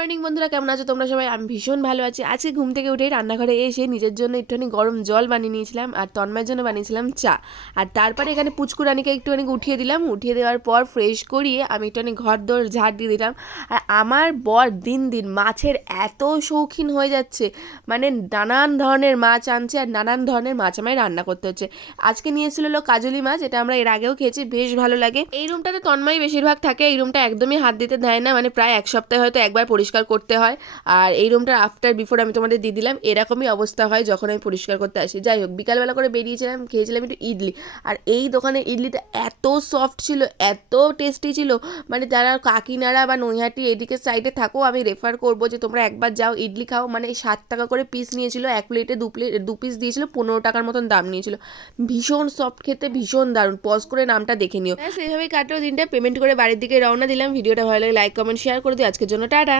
Morning বন্ধুরা, কেমন আছো তোমরা সবাই? আমি ভীষণ ভালো আছি। আজকে ঘুম থেকে উঠেই রান্নাঘরে এসে নিজের জন্য একটুখানি গরম জল বানিয়ে নিয়েছিলাম আর তন্ময়ের জন্য বানিয়েছিলাম চা। আর তারপরে এখানে পুচকু রানীকে একটুখানি উঠিয়ে দিলাম। উঠিয়ে দেওয়ার পর ফ্রেশ করিয়ে আমি একটুখানি ঘর দোর ঝাড় দিয়ে দিলাম। আর আমার বর দিন দিন মাছের এত শৌখিন হয়ে যাচ্ছে, মানে নানান ধরনের মাছ আনছে আর নানান ধরনের মাছ আমায় রান্না করতে হচ্ছে। আজকে নিয়ে এসেছিল হলো কাজলি মাছ, এটা আমরা এর আগেও খেয়েছি, বেশ ভালো লাগে। এই রুমটাতে তন্ময় বেশিরভাগ থাকে, এই রুমটা একদমই হাত দিতে দেয় না, মানে প্রায় এক সপ্তাহে হয়তো একবার পরিষ্কার করতে হয়। আর এই রুমটার আফটার বিফোর আমি তোমাদের দিয়ে দিলাম, এরকমই অবস্থা হয় যখন আমি পরিষ্কার করতে আসি। যাই হোক, বিকালবেলা করে বেরিয়েছিলাম, খেয়েছিলাম একটু ইডলি। আর এই দোকানের ইডলিটা এত সফট ছিল, এত টেস্টি ছিল, মানে যারা কাকিনাড়া বা নৈহাটি এদিকে সাইডে থাকো, আমি রেফার করবো যে তোমরা একবার যাও, ইডলি খাও। মানে 7 টাকা করে পিস নিয়েছিল, এক প্লেটে দু পিস দিয়েছিল, 15 টাকার মতন দাম নিয়েছিল। ভীষণ সফট খেতে, ভীষণ দারুণ। পজ করে নামটা দেখে নিও। সেইভাবেই কাটলো দিনটা। পেমেন্ট করে বাড়ির দিকে রওনা দিলাম। ভিডিওটা ভালো লাগে লাইক কমেন্ট শেয়ার করে দিও। আজকের জন্য টাটা।